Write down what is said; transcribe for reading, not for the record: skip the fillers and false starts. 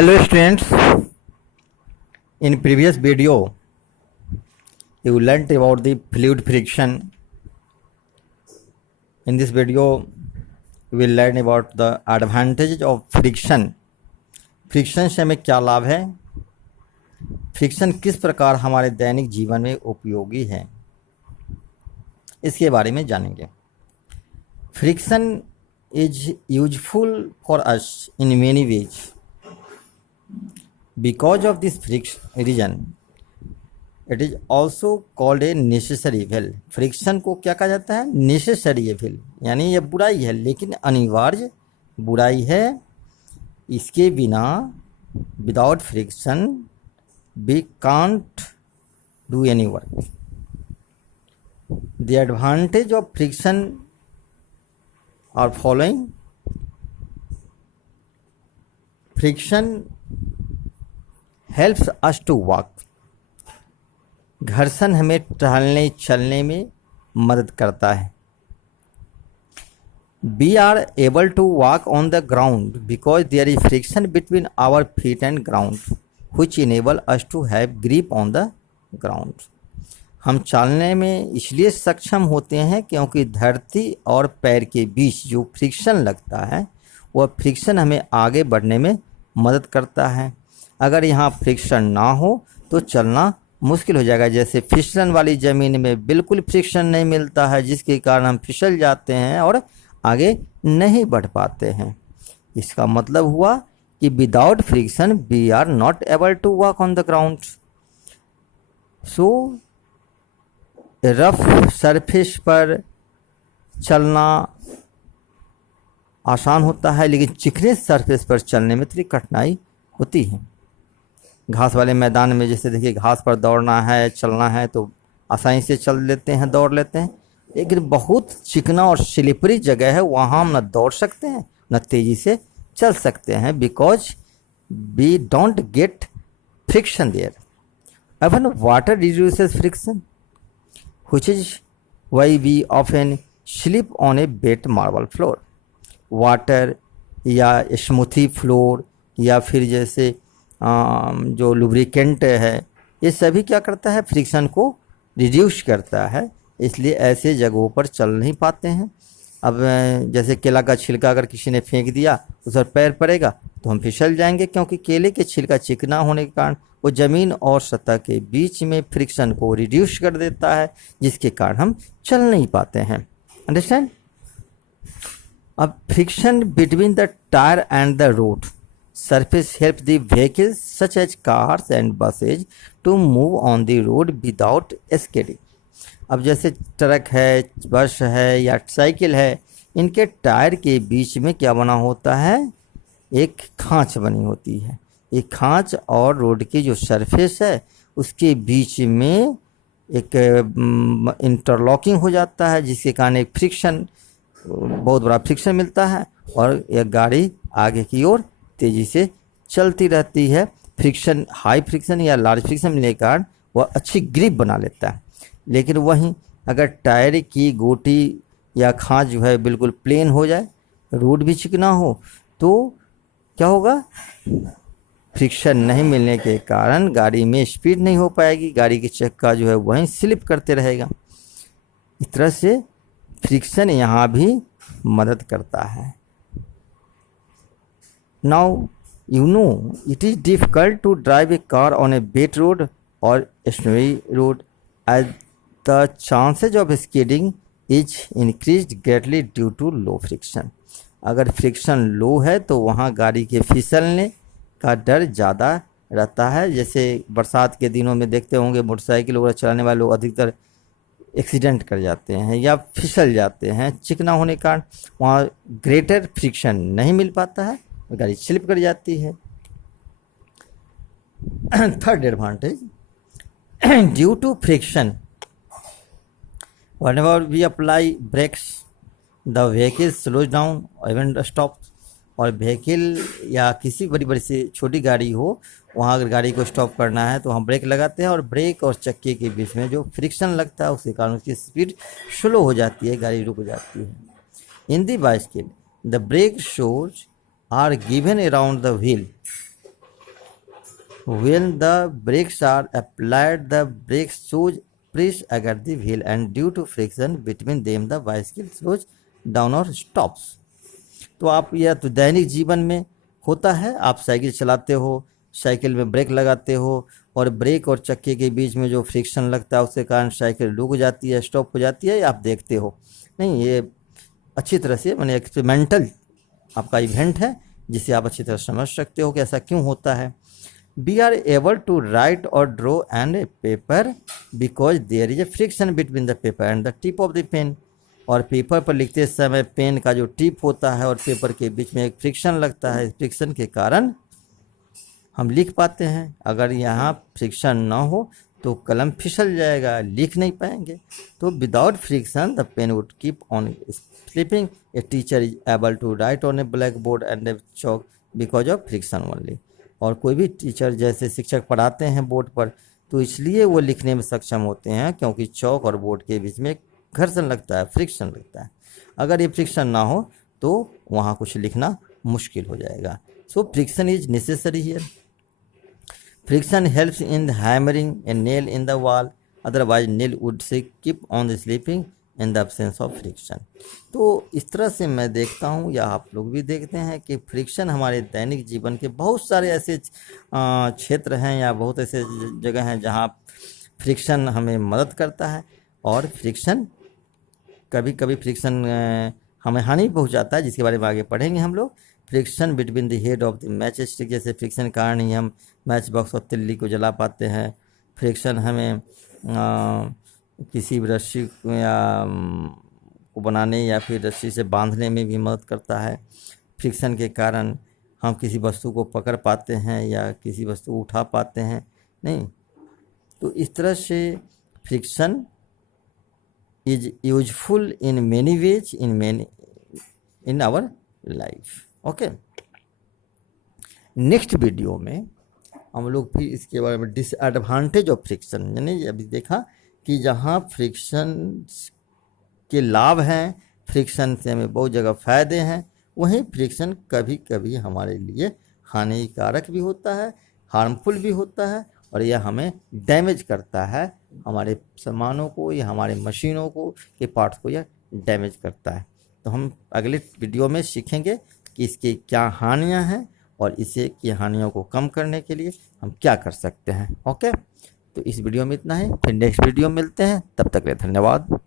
Hello students, in previous video you learnt about the fluid friction. In this video we will learn about the advantage of friction. Friction से हमें क्या लाभ है, friction किस प्रकार हमारे दैनिक जीवन में उपयोगी है, इसके बारे में जानेंगे। Friction is useful for us in many veg. Because of this friction reason, it is also called a necessary evil. Friction को क्या कहा जाता है? नेसेसरी एविल, यानी ये बुराई है लेकिन अनिवार्य बुराई है। इसके बिना without friction we can't do any work. The advantage of friction are following. Friction helps us to walk. घर्षण हमें टहलने चलने में मदद करता है। We are able to walk on the ground because there is friction between our feet and ground which enable us to have grip on the ground. हम चलने में इसलिए सक्षम होते हैं क्योंकि धरती और पैर के बीच जो फ्रिक्शन लगता है वह फ्रिक्शन हमें आगे बढ़ने में मदद करता है। अगर यहाँ फ्रिक्शन ना हो तो चलना मुश्किल हो जाएगा। जैसे फिसलन वाली ज़मीन में बिल्कुल फ्रिक्शन नहीं मिलता है, जिसके कारण हम फिसल जाते हैं और आगे नहीं बढ़ पाते हैं। इसका मतलब हुआ कि without friction we are not able to walk on the ground. So rough surface पर चलना आसान होता है, लेकिन चिकने सरफेस पर चलने में थोड़ी कठिनाई होती है। घास वाले मैदान में जैसे देखिए, घास पर दौड़ना है, चलना है तो आसानी से चल लेते हैं, दौड़ लेते हैं। लेकिन बहुत चिकना और स्लिपरी जगह है, वहाँ हम न दौड़ सकते हैं न तेज़ी से चल सकते हैं, because we don't get friction there. Even water reduces friction which is why we often slip on a wet marble floor. Water या स्मूथी फ्लोर या फिर जैसे जो लुब्रिकेंट है, ये सभी क्या करता है? फ्रिक्शन को रिड्यूस करता है, इसलिए ऐसे जगहों पर चल नहीं पाते हैं। अब जैसे केला का छिलका अगर किसी ने फेंक दिया, उस पर पैर पड़ेगा तो हम फिसल जाएंगे, क्योंकि केले के छिलका चिकना होने के कारण वो ज़मीन और सतह के बीच में फ्रिक्शन को रिड्यूस कर देता है, जिसके कारण हम चल नहीं पाते हैं। अंडरस्टैंड? अब friction between the tyre and the road surface help the vehicles such as cars and buses to move on the road without skidding. अब जैसे ट्रक है, बस है या साइकिल है, इनके टायर के बीच में क्या बना होता है? एक खांच बनी होती है। एक खांच और रोड की जो सरफेस है उसके बीच में एक इंटरलॉकिंग हो जाता है, जिसके कारण एक फ्रिक्शन, बहुत बड़ा फ्रिक्शन मिलता है और एक गाड़ी आगे की ओर तेज़ी से चलती रहती है। फ्रिक्शन, हाई फ्रिक्शन या लार्ज फ्रिक्शन मिलने के कारण वह अच्छी ग्रिप बना लेता है। लेकिन वहीं अगर टायर की गोटी या खांच जो है बिल्कुल प्लेन हो जाए, रोड भी चिकना हो, तो क्या होगा? फ्रिक्शन नहीं मिलने के कारण गाड़ी में स्पीड नहीं हो पाएगी, गाड़ी के चक्का जो है वहीं स्लिप करते रहेगा। इस तरह से फ्रिक्शन यहाँ भी मदद करता है। Now you know it is difficult to drive a car on a wet road or snowy road, as the chances of skidding is increased greatly due to low friction. अगर फ्रिक्शन लो है तो वहाँ गाड़ी के फिसलने का डर ज़्यादा रहता है। जैसे बरसात के दिनों में देखते होंगे, मोटरसाइकिल वगैरह चलाने वाले लोग अधिकतर एक्सीडेंट कर जाते हैं या फिसल जाते हैं। चिकना होने के कारण वहाँ ग्रेटर फ्रिक्शन नहीं मिल पाता है, गाड़ी स्लिप कर जाती है। Third advantage, due to friction whenever we apply brakes the vehicle slows down even stops। और व्हीकल या किसी बड़ी बड़ी से छोटी गाड़ी हो, वहाँ अगर गाड़ी को स्टॉप करना है तो हम ब्रेक लगाते हैं, और ब्रेक और चक्के के बीच में जो फ्रिक्शन लगता है उसके कारण उसकी स्पीड स्लो हो जाती है, गाड़ी रुक जाती है। In the bicycle the brake shoes are given around the wheel When the brakes are applied, the brake shoes press against the wheel, and due to friction between them, the bicycle slows down or stops. तो आप यह तो दैनिक जीवन में होता है, आप cycle चलाते हो, साइकिल में ब्रेक लगाते हो और ब्रेक और चक्के के बीच में जो फ्रिक्शन लगता है उसके कारण साइकिल रुक जाती है, स्टॉप हो जाती है, आप देखते हो। नहीं, ये अच्छी तरह से मैंने एक्सपेरिमेंटल आपका इवेंट है जिसे आप अच्छी तरह समझ सकते हो कि ऐसा क्यों होता है। We are able to write or draw on a paper because there is a friction between the paper and the tip of the pen. और पेपर पर लिखते समय पेन का जो टिप होता है और पेपर के बीच में एक फ्रिक्शन लगता है, फ्रिक्शन के कारण हम लिख पाते हैं। अगर यहाँ फ्रिक्शन ना हो तो कलम फिसल जाएगा, लिख नहीं पाएंगे। तो without friction the pen would keep on slipping. A teacher is able to write on a black board and a chalk because of friction only. और कोई भी टीचर जैसे शिक्षक पढ़ाते हैं बोर्ड पर तो इसलिए वो लिखने में सक्षम होते हैं क्योंकि चौक और बोर्ड के बीच में घर्षण लगता है, फ्रिक्शन लगता है। अगर ये फ्रिक्शन ना हो तो वहाँ कुछ लिखना मुश्किल हो जाएगा। So friction is necessary here. Friction helps in hammering A nail in the wall, otherwise nail would say keep on the sleeping in the absence of friction. तो इस तरह से मैं देखता हूँ या आप लोग भी देखते हैं कि फ्रिक्शन हमारे दैनिक जीवन के बहुत सारे ऐसे क्षेत्र हैं या बहुत ऐसे जगह हैं जहाँ फ्रिक्शन हमें मदद करता है। और फ्रिक्शन कभी कभी फ्रिक्शन हमें हानि पहुँचाता है, जिसके बारे में आगे पढ़ेंगे हम लोग। Friction between the head of the match stick, जैसे फ्रिक्शन के कारण ही हम मैच बॉक्स और तिल्ली को जला पाते हैं। फ्रिक्शन हमें किसी भी रस्सी या को बनाने या फिर रस्सी से बांधने में भी मदद करता है। फ्रिक्शन के कारण हम किसी वस्तु को पकड़ पाते हैं या किसी वस्तु को उठा पाते हैं। नहीं, तो इस तरह से friction is useful in many ways in our life. Okay, next video में हम लोग फिर इसके बारे में डिसएडवांटेज ऑफ फ्रिक्शन, यानी अभी देखा कि जहाँ फ्रिक्शन के लाभ हैं, फ्रिक्शन से हमें बहुत जगह फ़ायदे हैं, वहीं फ्रिक्शन कभी कभी हमारे लिए हानिकारक भी होता है, हार्मफुल भी होता है और यह हमें डैमेज करता है, हमारे सामानों को या हमारे मशीनों को के पार्ट्स को यह डैमेज करता है। तो हम अगले वीडियो में सीखेंगे कि इसकी क्या हानियाँ हैं और इसे की हानियों को कम करने के लिए हम क्या कर सकते हैं। ओके, तो इस वीडियो में इतना है, फिर नेक्स्ट वीडियो में मिलते हैं, तब तक के लिए धन्यवाद।